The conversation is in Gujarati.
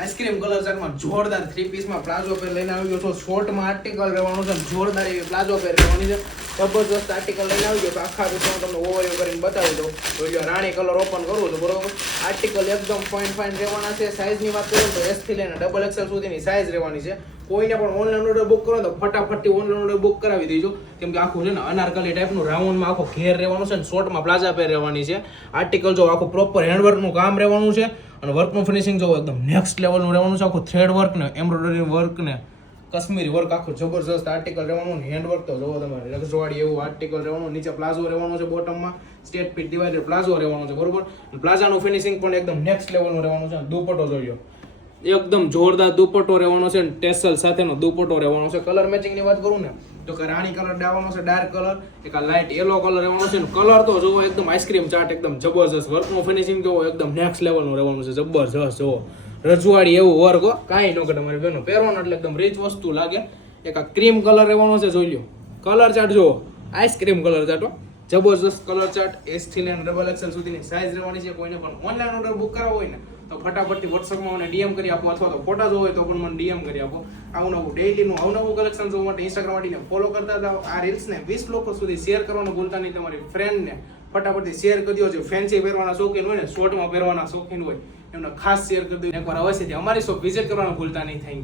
આઈસ્ક્રીમ કલર ચાર્ટમાં જોરદાર 3 પીસમાં પ્લાઝો પેર લઈને આવી ગયો છો. શોર્ટમાં આર્ટિકલ રહેવાનું છે, જોરદાર એવી પ્લાઝો પેર રહેવાની છે. જબરદસ્ત આર્ટિકલ લઈને આવી ગયો. તો આખા વિડીયો તમને ઓવરવ્યુ કરીને બતાવી દઉં. તો જો રાણી કલર ઓપન કરું છું, બરોબર. આર્ટિકલ એકદમ ફાઇન રહેવાના છે. સાઇઝની વાત કરું તો S થી લઈને ડબલ XL સુધીની સાઇઝ રહેવાની છે. કોઈને પણ ઓનલાઈન ઓર્ડર બુક કરો તો ફટાફટથી ઓનલાઈન ઓર્ડર બુક કરાવી દેજો, કેમ કે આખું છે ને અનારકલી ટાઈપનું રાઉન્ડમાં આખો ઘેર રહેવાનું છે ને શોર્ટમાં પ્લાઝા પેર રહેવાની છે. આર્ટિકલ જો આખું પ્રોપર હેન્ડવર્કનું કામ રહેવાનું છે અને વર્કનું ફિનિશિંગ જો એકદમ નેક્સ્ટ લેવલનું રહેવાનું છે. આખું થ્રેડ વર્ક ને એમ્બ્રોઇડરી વર્ક ને કાશ્મીરી વર્ક આખું જબરજસ્ત આર્ટિકલ રહેવાનું. હેન્ડવર્ક તો જોવો તમારે રજવાડી એવું આર્ટિકલ રહેવાનું. નીચે પ્લાઝો રહેવાનો છે, બોટમમાં સ્ટેટ ફીટ ડિવાઇડર પ્લાઝો રહેવાનો છે, બરોબર. પ્લાઝાનું ફિનિશિંગ પણ એકદમ નેક્સ્ટ લેવલનું રહેવાનું છે. દુપટ્ટો જોઈ લો, એકદમ જોરદાર દુપટ્ટો રહેવાનો છે અને ટેસલ સાથેનો દુપટ્ટો રહેવાનો છે. કલર મેચિંગની વાત કરું ને તો કે રાણી કલર દેવાનો છે, ડાર્ક કલર, એક આ લાઇટ યલો કલર રહેવાનો છે. કલર તો જોવો એકદમ આઈસ્ક્રીમ ચાટ, એકદમ જબરજસ્ત. વર્કનું ફિનિશિંગ જોવો એકદમ નેક્સ્ટ લેવલનું રહેવાનું છે, જબરજસ્ત. જોવો રજવાડી એવું વર્ક, કાંઈ ન કે તમારી બેનો પહેરવાનું એટલે એકદમ રીચ વસ્તુ લાગે. એક આ ક્રીમ કલર રહેવાનો છે, જોઈ લો. કલર ચાર્ટ જોવો, આઈસ્ક્રીમ કલર ચાર્ટ, જબરજસ્ત કલર ચાર્ટ. S થી લઈને ડબલ XL સુધીની સાઇઝ રહેવાની છે. કોઈને પણ ઓનલાઈન ઓર્ડર બુક કરાવવો હોય ને તો ફટાફટથી વોટ્સઅપમાં મને DM કરી આપો, અથવા તો ફોટા જોવો હોય તો પણ મને DM કરી આપો. નવું ડેઈલીનું અવનવું કલેક્શન જોવા માટે ઇન્સ્ટાગ્રામ આઈડીને ફોલો કરતા જાઓ. આ રીલ્સને 20 લોકો સુધી શેર કરવાનું ભૂલતા નહીં. તમારી ફ્રેન્ડને ફટાફટથી શેર કરી દો. જે ફેન્સી પહેરવાના શોખીન હોય ને, શોર્ટમાં પહેરવાના શોખીન હોય, એમને ખાસ શેર કરી દો. એકવાર અવશ્યથી અમારી શોપ વિઝિટ કરવાનું ભૂલતા નહીં. Thank you.